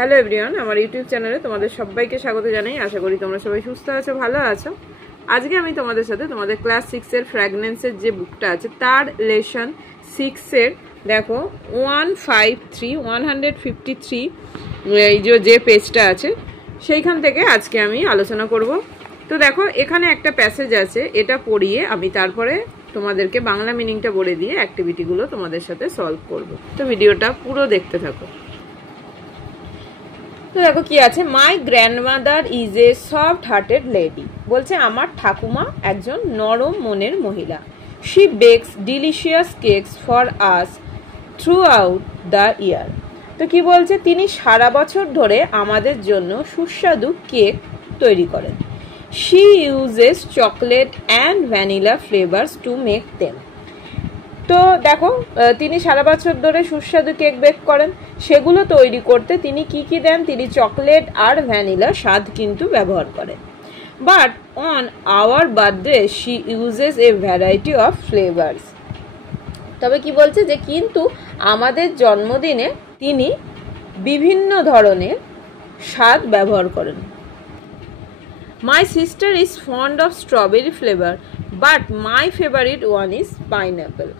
Hello everyone, আমার YouTube চ্যানেলে তোমাদের সবাইকে স্বাগত জানাই। আশা করি তোমরা সবাই সুস্থ আছো, ভালো আছো। আজকে আমি তোমাদের সাথে তোমাদের ক্লাস 6 এর ফ্র্যাগনেন্সের যে বুকটা আছে তার লেসন 6 এর দেখো 153 এই যে পেজটা আছে সেইখান থেকে আজকে আমি আলোচনা করব। তো দেখো এখানে একটা প্যাসেজ আছে, এটা পড়িয়ে আমি তারপরে তোমাদেরকে বাংলা মিনিংটা বলে দিয়ে অ্যাক্টিভিটিগুলো তোমাদের সাথে সলভ করব। তো ভিডিওটা পুরো দেখতে থাকো। তো দেখো কি আছে, my grandmother is a soft hearted lady. বলছে আমার ঠাকুমা একজন নরম মনের মহিলা। She bakes delicious cakes for us through out the year. তো কি বলছে, তিনি সারা বছর ধরে আমাদের জন্য সুস্বাদু কেক তৈরি করেন। She uses chocolate and vanilla flavours to make them. তো দেখো তিনি সারা বছর ধরে সুস্বাদু কেক বেক করেন, সেগুলো তৈরি করতে তিনি কি দেন, তিনি চকলেট আর ভ্যানিলা স্বাদ কিন্তু ব্যবহার করেন। But on our birthday she uses a variety of flavours. তবে কি বলছে যে কিন্তু আমাদের জন্মদিনে তিনি বিভিন্ন ধরনের স্বাদ ব্যবহার করেন। My sister is fond of strawberry flavour but my favourite one is pineapple.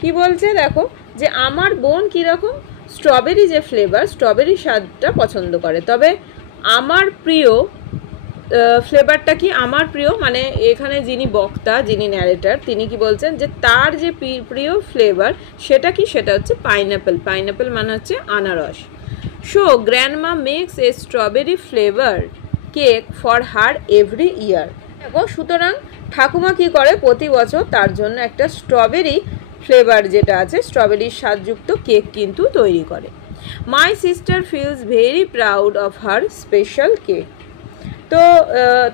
কি বলছে দেখো যে আমার বোন কীরকম স্ট্রবেরি যে ফ্লেভার, স্ট্রবেরি স্বাদটা পছন্দ করে, তবে আমার প্রিয় ফ্লেভারটা কি, আমার প্রিয় মানে এখানে যিনি বক্তা, যিনি ন্যারেটার, তিনি কি বলছেন যে তার যে প্রিয় ফ্লেভার সেটা কি, সেটা হচ্ছে পাইনঅ্যাপেল। পাইনঅ্যাপেল মানে হচ্ছে আনারস। So grandma makes a strawberry flavour cake for her every year. দেখো সুতরাং ঠাকুমা কি করে, প্রতি বছর তার জন্য একটা স্ট্রবেরি ফ্লেভার যেটা আছে স্ট্রবেরির স্বাদযুক্ত কেক কিন্তু তৈরি করে। My sister feels very proud of her special cake. তো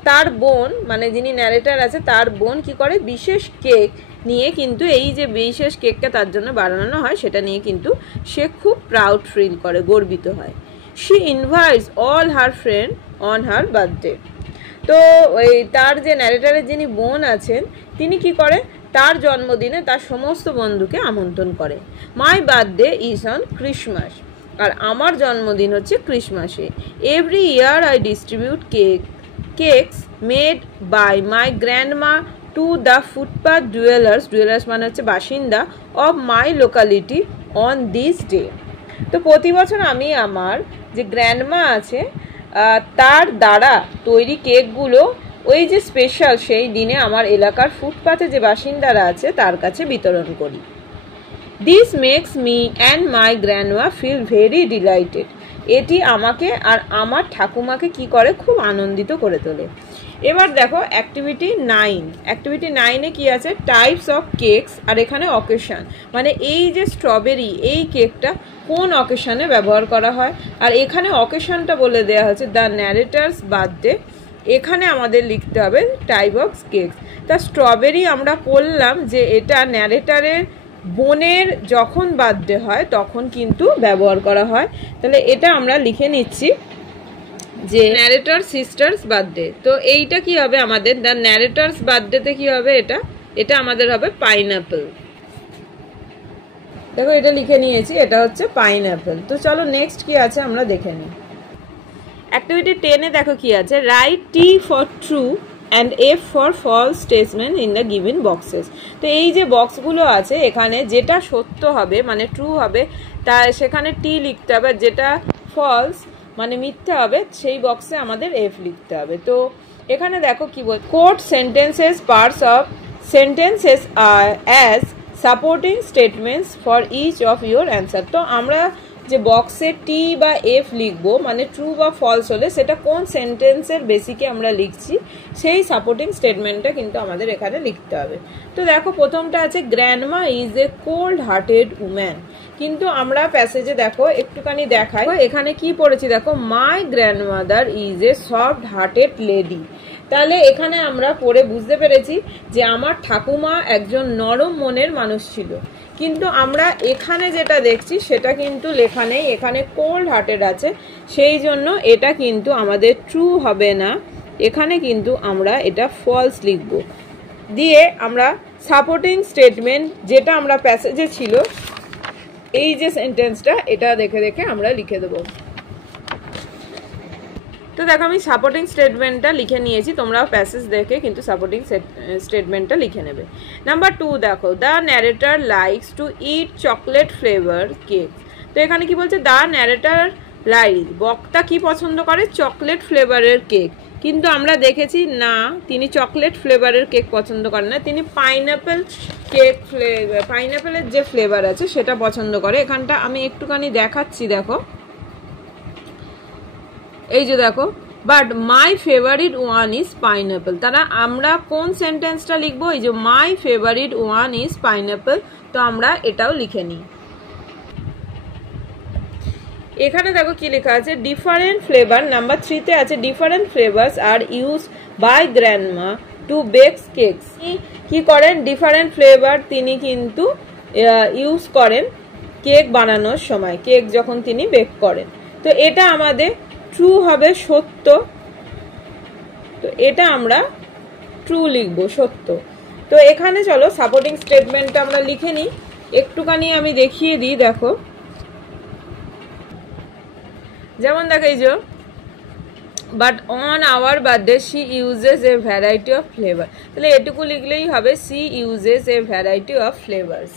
তার বোন মানে যিনি ন্যারেটার আছে তার বোন কি করে, বিশেষ কেক নিয়ে কিন্তু এই যে বিশেষ কেকটা তার জন্য বানানো হয় সেটা নিয়ে কিন্তু সে খুব প্রাউড ফিল করে, গর্বিত হয়। She invites all her friend on her birthday. তো ওই তার যে ন্যারেটারের যিনি বোন আছেন তিনি কি করে, তার জন্মদিনে তার সমস্ত বন্ধুকে আমন্ত্রণ করে। My birthday is on Christmas, আর আমার জন্মদিন হচ্ছে ক্রিসমাসে। Every year I distribute cakes made by my grandma to the footpath dwellers, dwellers মানে হচ্ছে বাসিন্দা, of my locality on this day. তো প্রতি বছর আমি আমার যে গ্র্যান্ডমা আছে তার দ্বারা তৈরি কেকগুলো ওই যে স্পেশাল সেই দিনে আমার এলাকার ফুটপাথে যে বাসিন্দারা আছে তার কাছে বিতরণ করি। This makes me and my grandma feel very delighted. এটি আমাকে আর আমার ঠাকুমাকে কি করে, খুব আনন্দিত করে তোলে। এবার দেখো অ্যাক্টিভিটি 9। অ্যাক্টিভিটি 9-এ কি আছে, টাইপস অফ কেকস, আর এখানে অকেশন মানে এই যে স্ট্রবেরি এই কেকটা কোন অকেশনে ব্যবহার করা হয়, আর এখানে অকেশনটা বলে দেওয়া হচ্ছে দ্য ন্যারেটার্স বার্থডে। এখানে আমাদের লিখতে হবে টাইপ অফ কেকস। তা স্ট্রবেরি আমরা বললাম যে এটা ন্যারেটারের বোনের যখন বার্থডে হয় তখন কিন্তু ব্যবহার করা হয়, তাহলে এটা আমরা লিখে নিচ্ছি যে ন্যারেটার সিস্টার্স বার্থডে। তো এইটা কি হবে আমাদের, দ্য ন্যারেটার্স বার্থডেতে কি হবে, এটা আমাদের হবে পাইনঅ্যাপেল। দেখো এটা লিখে নিয়েছি, এটা হচ্ছে পাইনঅ্যাপেল। তো চলো নেক্সট কি আছে আমরা দেখে নিই। অ্যাক্টিভিটি 10-এ দেখো কি আছে, write T for true and F for false statement in the given boxes. তো এই যে বক্সগুলো আছে এখানে যেটা সত্য হবে মানে ট্রু হবে তা সেখানে টি লিখতে হবে, যেটা ফলস মানে মিথ্যা হবে সেই বক্সে আমাদের এফ লিখতে হবে। তো এখানে দেখো কি বল, quote sentences parts of sentences as supporting statements for each of your answer. তো আমরা যে বক্সে টি বা এফ লিখবো মানে ট্রু বা ফলস হলে সেটা কোন সেন্টেন্সের বেসিকে আমরা লিখছি সেই সাপোর্টিং স্টেটমেন্টটা কিন্তু আমাদের এখানে লিখতে হবে। তো দেখো প্রথমটা আছে grandma is a cold hearted woman. কিন্তু আমরা প্যাসেজে দেখো একটুখানি দেখাই, এখানে কি পড়েছি দেখো, my grandmother is a soft hearted lady. তাহলে এখানে আমরা পড়ে বুঝতে পেরেছি যে আমার ঠাকুমা একজন নরম মনের মানুষ ছিল, কিন্তু আমরা এখানে যেটা দেখছি সেটা কিন্তু লেখা নেই, এখানে কোল্ড হার্টেড আছে, সেই জন্য এটা কিন্তু আমাদের ট্রু হবে না, এখানে কিন্তু আমরা এটা ফলস লিখব। দিয়ে আমরা সাপোর্টিং স্টেটমেন্ট যেটা আমরা প্যাসেজে ছিল এই যে সেন্টেন্সটা এটা দেখে দেখে আমরা লিখে দেবো। তো দেখো আমি সাপোর্টিং স্টেটমেন্টটা লিখে নিয়েছি, তোমরাও প্যাসেজ দেখে কিন্তু সাপোর্টিং স্টেটমেন্টটা লিখে নেবে। নাম্বার 2 দেখো, the narrator likes to it chocolate flavour cake. তো এখানে কি বলছে, দ্য ন্যারেটর লাইক, বক্তা কি পছন্দ করে, চকলেট ফ্লেভারের কেক। কিন্তু আমরা দেখেছি না, তিনি চকলেট ফ্লেভারের কেক পছন্দ করেন না, তিনি পাইনঅ্যাপেল কেক ফ্লেভার, পাইনঅ্যাপেলের যে ফ্লেভার আছে সেটা পছন্দ করে। এখানটা আমি একটুখানি দেখাচ্ছি, দেখো এই যে দেখো, but my favourite one is pineapple. তারা আমরা কোন সেন্টেন্সটা লিখবো, এই যে my favourite one is pineapple, তো আমরা এটাও লিখে নিই। এখানে দেখো কি লেখা আছে, ডিফারেন্ট ফ্লেভার, নাম্বার 3 তে আছে different flavours are use by grandma to bakes cakes. কি করেন, ডিফারেন্ট ফ্লেভার তিনি কিন্তু ইউজ করেন কেক বানানোর সময়, কেক যখন তিনি বেক করেন। তো এটা আমাদের ট্রু হবে, সত্য। তো এটা আমরা ট্রু লিখবো, সত্য। তো এখানে চলো সাপোর্টিং স্টেটমেন্টটা আমরা লিখে নিই, একটুখানি আমি দেখিয়ে দিই। দেখো যেমন দেখো এই যে, but on our birthday she uses a variety of flavour. তাহলে এটুকু লিখলেই হবে, she uses a variety of flavours.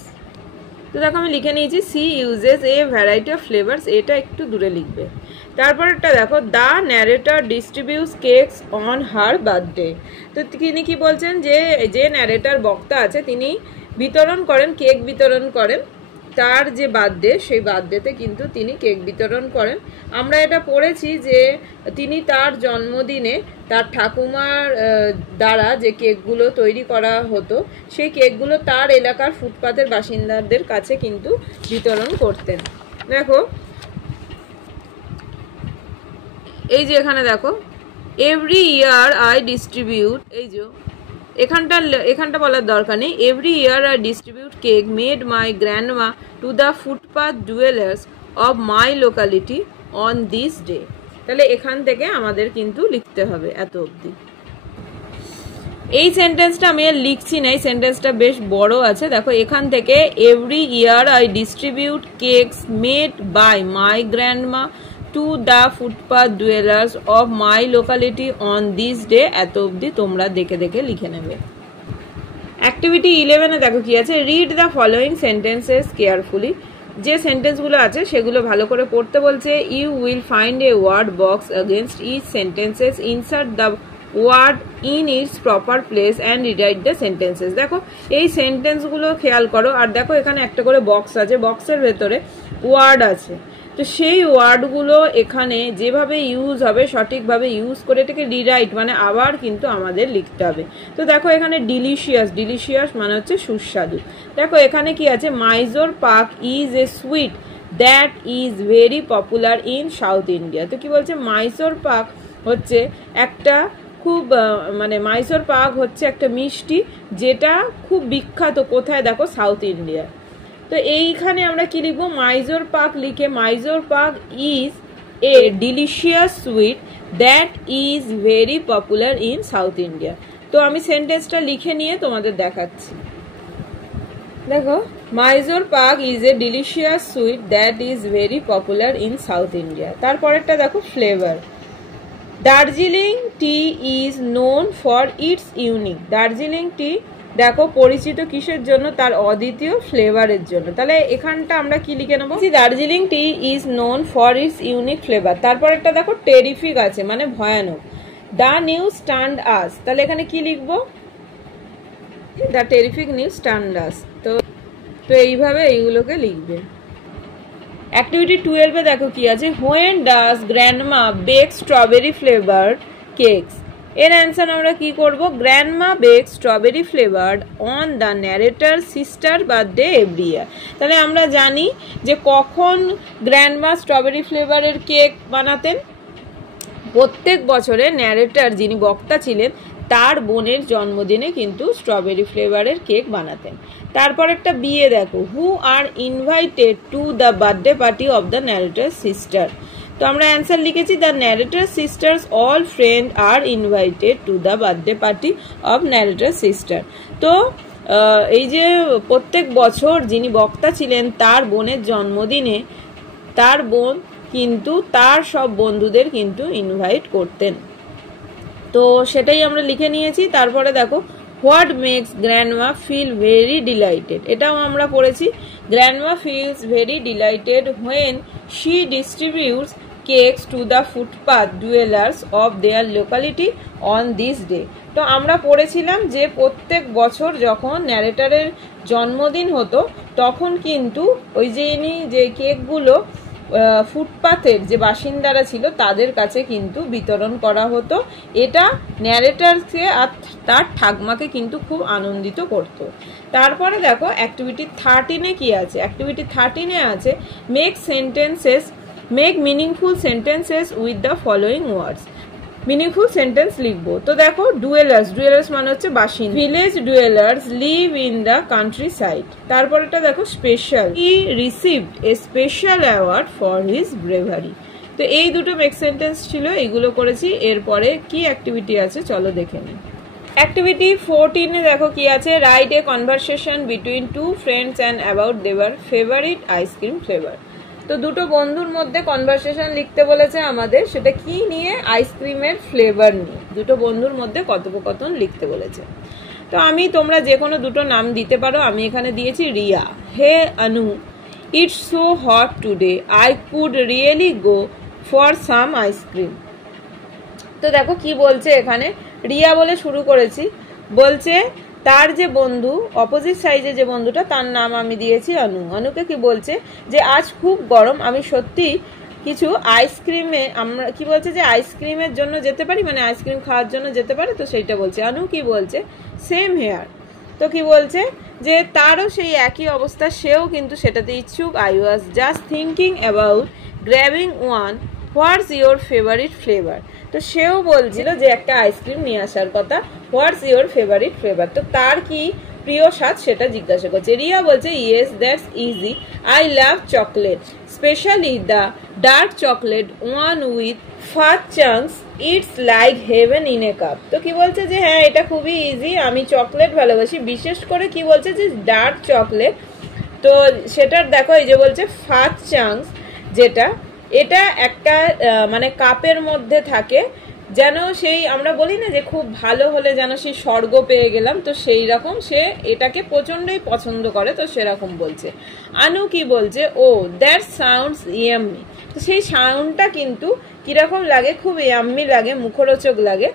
তো দেখো আমি লিখে নিয়েছি, she uses a variety of flavours, এটা একটু দূরে লিখবে। তারপরটা দেখো, the narrator distributes cakes on her birthday. তো তিনি কি বলছেন, যে ন্যারেটর বক্তা আছে তিনি বিতরণ করেন, কেক বিতরণ করেন তার যে বার্থডে, সেই বার্থডেতে কিন্তু তিনি কেক বিতরণ করেন। আমরা এটা পড়েছি যে তিনি তার জন্মদিনে তার ঠাকুমার দ্বারা যে কেকগুলো তৈরি করা হতো, সেই কেকগুলো তার এলাকার ফুটপাতের বাসিন্দাদের কাছে কিন্তু বিতরণ করতেন। দেখো এই যে এখানে দেখো, এভরি ইয়ার আই ডিস্ট্রিবিউট, এই যে এখানটা বলার দরকার নেই, every year I distribute cake made my grandma to the footpath dwellers of my locality on this day. তাহলে এখান থেকে আমাদের কিন্তু লিখতে হবে এত অবধি। এই সেন্টেন্সটা আমি আর লিখছি না, এই সেন্টেন্সটা বেশ বড় আছে। দেখো এখান থেকে, every year I distribute cakes made by my grandma to the footpath dwellers of my locality on this day, এত অবধি তোমরা দেখে দেখে লিখে নেবে। অ্যাক্টিভিটি 11-এ দেখো কি আছে, read the following sentences carefully. যে সেন্টেন্সগুলো আছে সেগুলো ভালো করে পড়তে বলছে। You will find a word box against each sentences, insert the word in its proper place and rewrite the sentences. দেখো এই সেন্টেন্সগুলো খেয়াল করো, আর দেখো এখানে একটা করে বক্স আছে, বক্সের ভেতরে ওয়ার্ড আছে। তো সেই ওয়ার্ডগুলো এখানে যেভাবে ইউজ হবে সঠিকভাবে ইউজ করে এটাকে রিরাইট মানে আবার কিন্তু আমাদের লিখতে হবে। তো দেখো এখানে ডিলিশিয়াস, ডিলিশিয়াস মানে হচ্ছে সুস্বাদু। দেখো এখানে কি আছে, মাইজোর pak is a sweet that is very popular in South India. তো কি বলছে, মাইজোর পাক হচ্ছে একটা খুব মানে মাইজোর পাক হচ্ছে একটা মিষ্টি যেটা খুব বিখ্যাত, কোথায় দেখো, সাউথ ইন্ডিয়া। তো এইখানে আমরা কি লিখবো, মাইজোর পাক লিখে, মাইজোর pak is a delicious sweet that is very popular in South India. তো আমি সেন্টেন্সটা লিখে নিয়ে তোমাদের দেখাচ্ছি। দেখো, Mysore pak is a delicious sweet that is very popular in South India. তারপরেরটা দেখো, flavour. Darjeeling tea is known for its unique. Darjeeling tea দেখো পরিচিত কিসের জন্য, তার অদ্বিতীয় ফ্লেভারের জন্য। তাহলে এখানটা আমরা কি লিখে নেবো, Darjeeling tea is known for its unique flavour. তারপর একটা দেখো টেরিফিক আছে মানে ভয়ানক, দ্য নিউজ স্টান্ড আস। তাহলে এখানে কি লিখবো, the terrific news stunned us. তো এইভাবে এইগুলোকে লিখবে। অ্যাক্টিভিটি 12-এ দেখো কি আছে, when does grandma bake strawberry flavoured cakes. এর অ্যান্সার আমরা কি করব, grandma bake strawberry flavoured on the narrator sister birthday every year. তাহলে আমরা জানি যে কখন গ্র্যান্ডমা স্ট্রবেরি ফ্লেভারের কেক বানাতেন, প্রত্যেক বছরে ন্যারেটর যিনি বক্তা ছিলেন তার বোনের জন্মদিনে কিন্তু স্ট্রবেরি ফ্লেভারের কেক বানাতেন। তারপর একটা বিয়ে দেখো, who are invited to the birthday party of the narrator sister. তো আমরা অ্যান্সার লিখেছি, the narrator sister's all friend are invited to the birthday party of narrator sister. তো এই যে প্রত্যেক বছর যিনি বক্তা ছিলেন তার বোনের জন্মদিনে তার বোন কিন্তু তার সব বন্ধুদের কিন্তু ইনভাইট করতেন। তো সেটাই আমরা লিখে নিয়েছি। তারপরে দেখো what makes grandma feel very delighted, এটাও আমরা পড়েছি। Grandma feels very delighted when she distributes cakes to the footpath dwellers of their locality on this day. তো আমরা পড়েছিলাম যে প্রত্যেক বছর যখন ন্যারেটারের জন্মদিন হতো তখন কিন্তু ওই যে কেকগুলো ফুটপাথের যে বাসিন্দারা ছিল তাদের কাছে কিন্তু বিতরণ করা হতো। এটা ন্যারেটারকে আর তার ঠাকমাকে কিন্তু খুব আনন্দিত করত। তারপরে দেখো অ্যাক্টিভিটি 13-এ কি আছে। অ্যাক্টিভিটি 13-এ আছে make meaningful sentences with the following words. Meaningful sentence লিখবো। তো দেখো ডুয়েলার্স মানে হচ্ছে বাসিন্দা, village dwellers live in the country side. তারপরেটা দেখো special, he received a special award for his bravery. তো এই দুটো মেক সেন্টেন্স ছিল, এইগুলো করেছি। এরপরে কি অ্যাক্টিভিটি আছে চলো দেখে নিই। অ্যাক্টিভিটি 14-এ দেখো কি আছে, write a conversation between two friends and about their favourite ice cream flavour. তো দুটো বন্ধুর মধ্যে কনভারসেশন লিখতে বলেছে আমাদের, সেটা কি নিয়ে, আইসক্রিমের ফ্লেভার নিয়ে দুটো বন্ধুর মধ্যে কথোপকথন লিখতে বলেছে। তো তোমরা যে কোনো দুটো নাম দিতে পারো। আমি এখানে দিয়েছি Riya. Hey Anu, it's so hot today, I could really go for some ice cream. তো দেখো কি বলছে এখানে, রিয়া বলে শুরু করেছি, বলছে তার যে বন্ধু অপোজিট সাইজে যে বন্ধুটা তার নাম আমি দিয়েছি অনু। অনুকে কি বলছে যে আজ খুব গরম, আমি সত্যি কিছু আইসক্রিমে, আমরা কি বলছে যে আইসক্রিমের জন্য যেতে পারি, মানে আইসক্রিম খাওয়ার জন্য যেতে পারি। তো সেইটা বলছে। অনু কি বলছে, সেম হেয়ার। তো কি বলছে যে তারও সেই একই অবস্থা, সেও কিন্তু সেটাতে ইচ্ছুক। I was just thinking about grabbing one, what's your favourite flavour. তো সেও বলছিল যে একটা আইসক্রিম নিয়ে আসার কথা, হোয়াটস ইয়োর ফেভারিট ফ্লেভার। তো তার কি প্রিয় স্বাদ সেটা জিজ্ঞাসা করছে। রিয়া বলছে yes that's easy, I love chocolate, specially the dark chocolate one with fast chunks, it's like heaven in a cup. তো কি বলছে যে হ্যাঁ এটা খুবই ইজি, আমি চকলেট ভালোবাসি, বিশেষ করে কি বলছে যে ডার্ক চকলেট। তো সেটার দেখো এই যে বলছে ফাস্ট চাঙ্কস, যেটা এটা একটা মানে কাপের মধ্যে থাকে, যেন সেই আমরা বলি না যে খুব ভালো হলে যেন সেই স্বর্গ পেয়ে গেলাম, তো সেই রকম সে এটাকে প্রচণ্ডই পছন্দ করে। তো সেরকম বলছে। আনু কি বলছে, ও দ্যাট সাউন্ডস ইয়াম্মি। তো সেই সাউন্ডটা কিন্তু কিরকম লাগে, খুব ইয়াম্মি লাগে, মুখরোচক লাগে।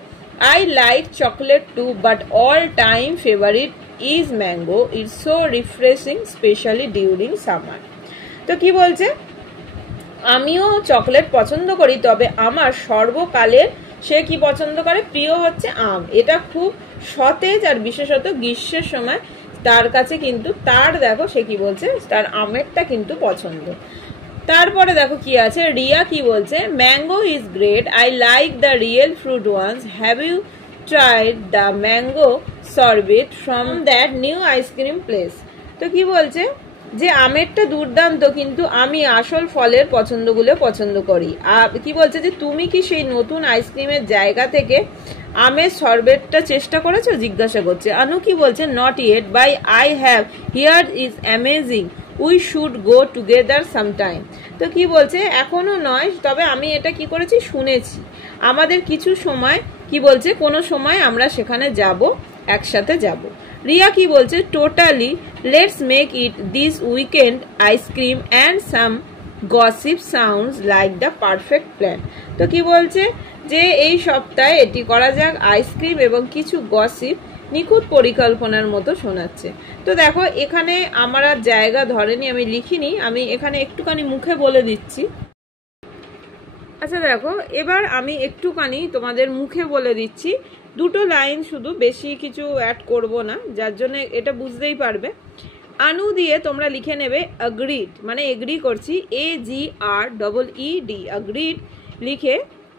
I like chocolate too, but all time favourite is mango, it's so refreshing specially during summer. তো কি বলছে, আমিও চকলেট পছন্দ করি, তবে আমার সর্বকালের সে কি পছন্দ করে, প্রিয় হচ্ছে আম। এটা খুব সতেজ, আর বিশেষত গ্রীষ্মের সময় তার কাছে কিন্তু তার দেখো সে কি বলছে, তার আমেরটা কিন্তু পছন্দ। তারপরে দেখো কি আছে, রিয়া কি বলছে, mango is great, I like the real fruit ones, have you tried the mango sorbet from that new ice cream place. তো কি বলছে যে আমেরটা দুর্দান্ত, কিন্তু আমি আসল ফলের পছন্দগুলো পছন্দ করি। আর কি বলছে যে তুমি কি সেই নতুন আইসক্রিমের জায়গা থেকে আমের শরবতটা চেষ্টা করেছো, জিজ্ঞাসা করছে। আনু কি বলছে, not yet, bye I have hear is amazing, we should go together sometime. তো কি বলছে, এখনো নয়, তবে আমি এটা কি করেছি, শুনেছি, আমাদের কিছু সময় কি বলছে কোনো সময় আমরা সেখানে যাব, একসাথে যাব। রিয়া কি বলছে, totally, let's make it this weekend, ice cream and some gossip sounds like the perfect plan. তো কি বলছে যে এই সপ্তাহে এটি করা যাক, আইসক্রিম এবং কিছু গসিপ নিখুঁত পরিকল্পনার মতো শোনাচ্ছে। তো দেখো এখানে আমার আর জায়গা ধরেনি, আমি লিখিনি, আমি এখানে একটুখানি মুখে বলে দিচ্ছি। আচ্ছা দেখো এবার আমি একটুখানি তোমাদের মুখে বলে দিচ্ছি, দুটো লাইন শুধু, বেশি কিছু অ্যাড করব না, যার জন্য এটা বুঝতেই পারবে। আনু দিয়ে তোমরা লিখে নেবে অ্যাগ্রিড, মানে এগ্রি করছি, AGREED, অ্যাগ্রিড লিখে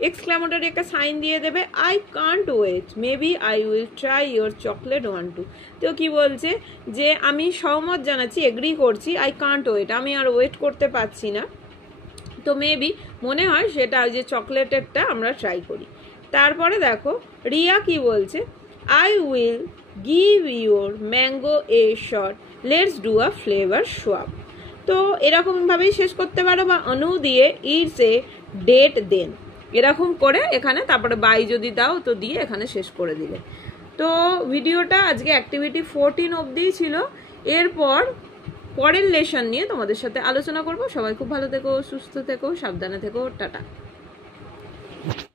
এক্সক্লামেটরি একটা সাইন দিয়ে দেবে। I can't wait, maybe I will try your chocolate one too. তো কি বলছে যে আমি সহমত জানাচ্ছি, এগ্রি করছি, আই কান্ট ওয়েট, আমি আর ওয়েট করতে পারছি না, তো মেবি মনে হয় সেটা ওই যে চকলেটেরটা আমরা ট্রাই করি। তারপরে দেখো রিয়া কি বলছে, I will give your mango a shot, let's do a flavour swap. তো এরকমভাবেই শেষ করতে পারো, বা অনু দিয়ে ইটস এ ডেট দেন এরকম করে এখানে, তারপরে বাই যদি দাও তো দিয়ে এখানে শেষ করে দিলে। তো ভিডিওটা আজকে অ্যাক্টিভিটি 14 অবধিই ছিল। এরপর পরের লেসন নিয়ে তোমাদের সাথে আলোচনা করব। সবাই খুব ভালো থেকো, সুস্থ থেকো, সাবধানে থেকো, টাটা।